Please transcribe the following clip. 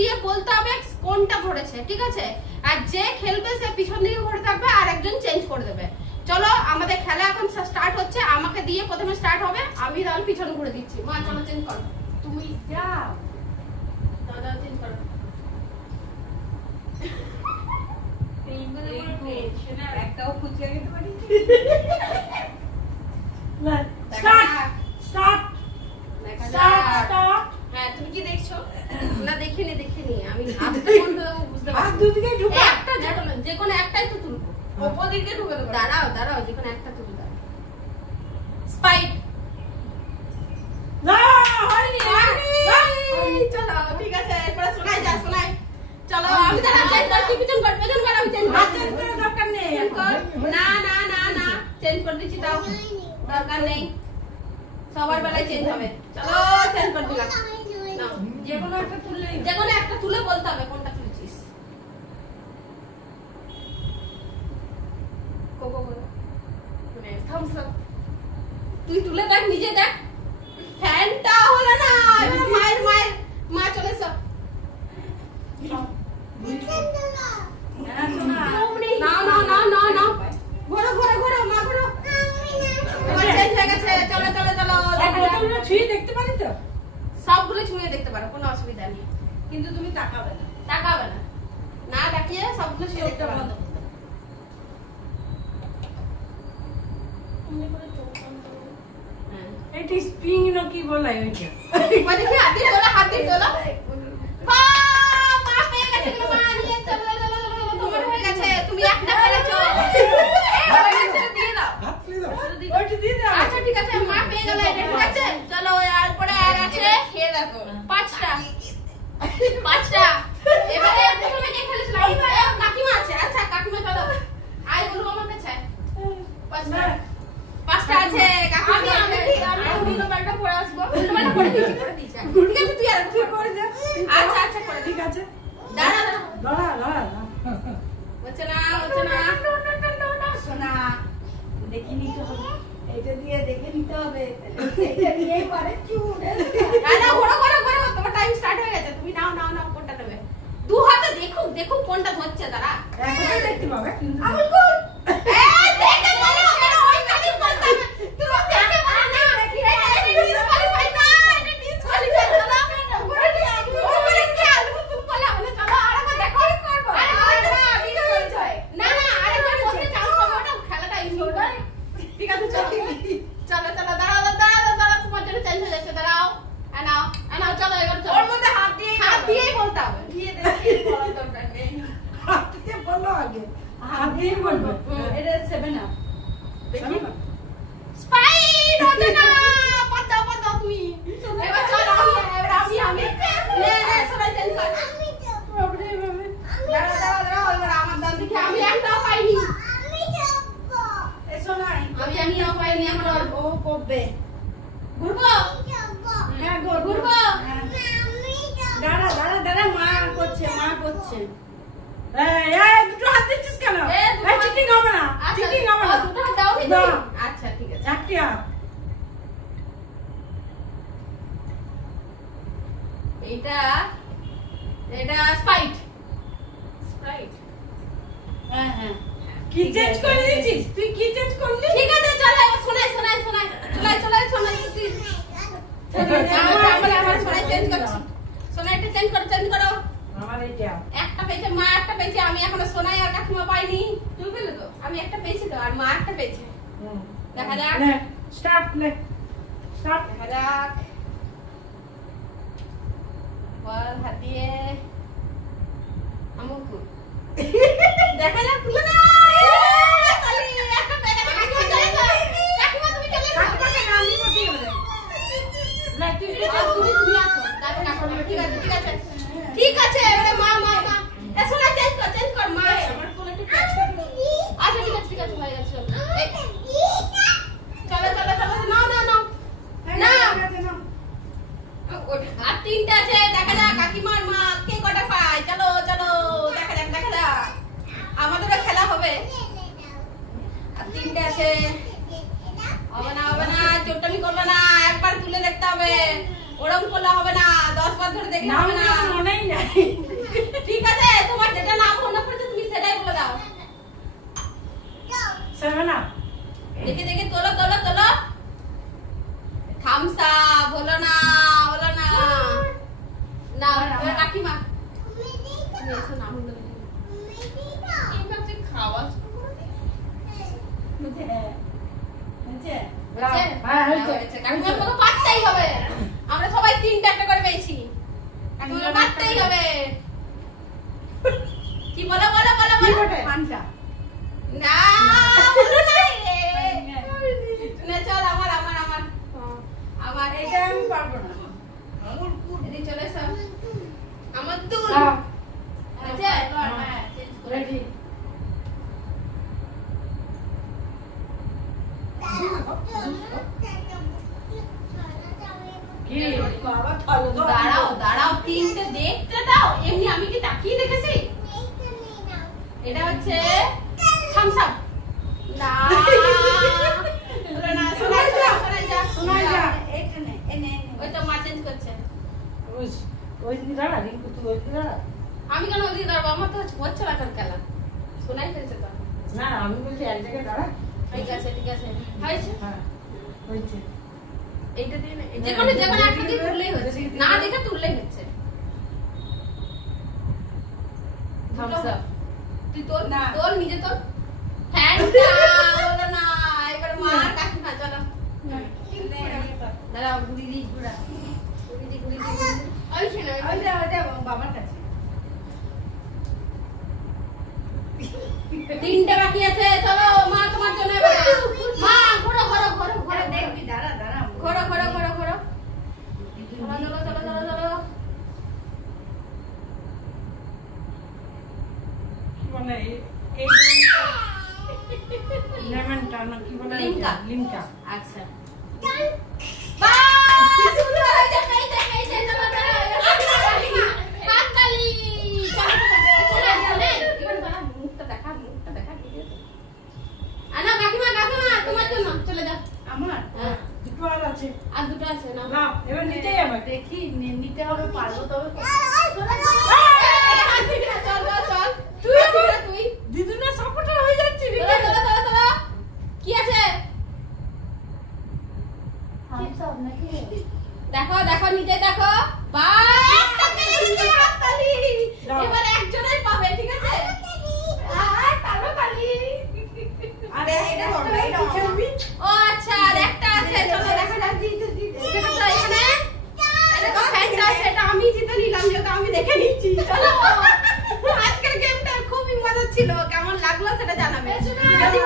দিয়ে বলতে হবে কোনটা ধরেছে, ঠিক আছে? আর যে খেলবে সে পিছন দিকে ঘুরে থাকবে আর একজন চেঞ্জ করে দেবে। চলো আমাদের খেলা এখন স্টার্ট হচ্ছে, আমাকে দিয়ে প্রথমে স্টার্ট হবে, আমি তাহলে পিছন ঘুরে দিচ্ছি। মা চলো চেঞ্জ করো, তুমি যাও, দাদা চেঞ্জ করো। একটাও খুঁজে গেতে পারি না। Start start start. হ্যাঁ তুমি কি দেখছো? না দেখিনি আমি আস্তে বলতে বুঝতে পারছি। দুদিকে ঢুকে একটা যে কোনো একটাই তো তুলবো, ওপর দিক দিয়ে ঢুকে দেবো। দাঁড়াও যে কোনো একটা তুলবো। স্পাইট না হয়নি। চলো ঠিক আছে, এরপর শোনাই চলো আমি দাঁড়া চেঞ্জ করছি, পেছন কর আমি চেঞ্জ করার দরকার নেই। না চেঞ্জ করে দিচ্ছি, তাও দরকার নেই, সবার বেলায় চেঞ্জ হবে। চলো চেঞ্জ করে দিলাম। যে কোনো একটা তুলে বলতে হবে কোনটা তুলছিস। তুই তুলে দেখ, নিজে দেখ। ফ্যানটা হলো না, মায়ের মা চলে এসো। না ঘোরো মা ঘোরো। চেঞ্জ হয়ে গেছে, চলো ছুঁয়ে দেখতে পারি তো? সবগুলো ছুঁয়ে দেখতে পারো, কোনো অসুবিধা নেই, কিন্তু তুমি তাকাবে না তাকিয়ে সবগুলো ছুঁয়ে দেখতে পারো। এটা স্প্রিং না কি বলে ওইটা? মানে কি হাতি তোলা মা পেয়ে গেছে, মা নিয়ে চলো তোমার হয়ে গেছে, তুমি একটা পেরেছো। দিয়ে দাও ওইটা দিয়ে দাও। আচ্ছা ঠিক আছে, মা পেয়ে গেল এটা, ঠিক আছে? চলো এরপরে আর আছে, খেয়ে দেখো। পাঁচটা এবারে প্রথমে কে খেলেছিলাম? কাকিমা আছে। আচ্ছা কাকিমা চলো আই বলবো আমার কাছে। পাঁচটা আছে কাকিমা। আমি উল্টো পাল্টা পড়ে আসবো, উল্টো পাল্টা করে দিচ্ছি। ঠিক আছে তুই আর কি করে দে। আচ্ছা করে ঠিক আছে। দাঁড়া হচ্ছে না শোনা, দেখে নিতে হবে, এটা দিয়ে দেখে নিতে হবে। এটা নিয়েই পারে চুড়ে। না ঘোরো তোমার টাইম স্টার্ট হয়ে গেছে, তুমি নাও কোনটা নেবে। দু হাতে দেখো কোনটা ধরছে। দাঁড়া এখন দেখতে পাবে। আমুল কুল দেখে বলো কেন ওই কালি বলতে হবে। তুমি দেখে বলো না, এটা ডিসকোয়ালিফাই না, এটা ডিসকোয়ালিফাই না। ঘোরে দিয়ে ওরে কি আলু তুমি বলে আমাকে চলো আরেকবার দেখো কি করব। না আরেকবার বলতে চাও ওটা খেলাটা ইজি হবে। ঠিক আছে চলো দাঁড়াও তোমার জন্য চেঞ্জ হয়ে যাচ্ছে। দাঁড়াও নাও চলো এবার চলো। ওর মধ্যে হাত দিয়েই বলতে হবে। দিয়ে দেখি বলার দরকার নেই, হাত দিয়ে বলো আগে। হাত দিয়ে বলবো। এটা 7 আপ দেখি। স্পাইড হচ্ছে না, পাতা তুমি। এবার চলো আমি নে সবাই চেঞ্জ কর। দাঁড়াও এবার আমার দাম দেখি। আমি একটাও পাইনি। আমিও পাইনি। আমার ও কবে ঘুরবো? হ্যাঁ ঘুরবো। দাঁড়া মা করছে। দুটো হাত দিচ্ছিস কেন? চিটিং হবে না। দুটো হাত দাও। আচ্ছা ঠিক আছে। চারটি হাত। এটা স্পাইট। হ্যাঁ কি চেঞ্জ করে দিয়েছিস তুই? কি চেঞ্জ করলি? ঠিক আছে চলো এবার শোনাই আমার শোনাই চেঞ্জ করছি। শোনাই এটা চেঞ্জ করো। আমার এইটা একটা পেয়েছে, মা একটা পেয়েছে। আমি এখনো শোনাই আর কাকিমা পাইনি। তুই পেলে তো? আমি একটা পেয়েছি তো, আর মা একটা পেয়েছে। দেখা যাক। স্টার্ট দেখা যাক। বল হাত দিয়ে আমুকু দেখা যাক। তুলে না ঠিক আছে এবারে মা শোনা চেঞ্জ কর মা। আচ্ছা ঠিক আছে হয়ে গেছে। চলো না আর তিনটা আছে। দেখা যাক কাকিমার মা কে কটা পায়। চলো দেখা যাক আমাদেরও খেলা হবে। আর তিনটা আছে। হবে না চোট্টামি করবে না, একবার তুলে দেখতে হবে। ওরকম করলে হবে না, 10 বার ধরে দেখলে হবে না। মনেই নাই। ঠিক আছে, তোমার যেটা নাম মনে পড়ছে তুমি সেটাই বলে দাও। Seven up. দেখে দেখে তোলো তোলো তোলো। থামস আপ বলো না, বলো না। না, এবার কাকিমা। তুমি এসো নাম বলে দিও। এই ভাবছি খাওয়া শুরু করে দিই। কাকিমার মতো পারতেই হবে। আমরা সবাই 3টা একটা করে পেয়েছি। কাকিমার পারতেই হবে। কি বলো বলো বলো বলো। পান্তা। না বলো না রে। না চল আমার আমার আমার আমার এটা আমি পারবো না। এদিকে চলে এসো। আমার দুল। আচ্ছা হ্যাঁ চেঞ্জ করে রেডি। কি বাবা চলো তো। দাঁড়াও দাঁড়াও 3টে দেখতে দাও। এমনি আমি কি তাকিয়ে দেখেছি? এটা হচ্ছে থামস আপ। না না শোনাই যা শোনাই যা শোনাই যা। এখানে এনে ওই তো মা চেঞ্জ করছে। ওই দিন দাঁড়া রিঙ্কু তুই ওই দিন দাঁড়া। আমি কেন ওদিকে দাঁড়াবো? আমার তো হচ্ছে না তোর খেলা। শোনাই ফেলছে তো। না আমি বলছি এক জায়গায় দাঁড়া। ঠিক আছে ঠিক আছে হয়েছে। হ্যাঁ হয়েছে। এইটা দিয়ে যে কোনো একটা দিয়ে তুললেই হচ্ছে। না দেখে তুললেই হচ্ছে। Thums Up. তুই তোর না। তোর নিজে তোর ফ্যানটা বলো না। এবার মার কাকিমা চলো। দাঁড়াও ঘুরি দি ঘুরা। ঘুরি দি ঘুরি দি। ওই শোনো ওইটা বাবার কাছে। 3টে বাকি আছে। চলো মা তোমার জন্য এবার। মা ঘোরো ঘোরো ঘোরো ঘোরো দেখবি দাঁড়া দাঁড়া। ঘোরো ঘোরো ঘোরো ঘোরো। চলো চলো চলো চলো চলো। কি বলে এই লেমনটা না কি বলে? লিমকা। লিমকা। আচ্ছা বাস সুন্দর হয়েছে। পেয়েছে পেয়েছে। চলো চলো হাততালি। চলো চলো চলো। এবার দাঁড়া মুখটা দেখা মুখটা দেখা। আনা কাকিমা কাকিমা তোমার জন্য চলে যাও। আমার হ্যাঁ। দুটো আর আছে। আর দুটো আছে না। না এবার নিতেই হবে। দেখি নিতে হবে পারবো তবে। চল চল চল। তুই দিদুনা সাপোর্টার হয়ে যাচ্ছে। চলো চলো চলো চলো। কি আছে? দেখো দেখো নিচে দেখো। বাস একটা পেয়েছে। হাততালি। এবার একজনই পাবে ঠিক আছে? আর তালি। আরে এটা হবে এটা খেলবি। ও আচ্ছা আর একটা আছে। চলো দেখা যাক। সেটা তো এখানে এরকম ফ্যানটা আছে। এটা আমি জিতে নিলাম যেটা আমি দেখে নিচ্ছি। চলো আজকের গেমটা খুবই মজা ছিল। কেমন লাগলো সেটা জানাবে। যদি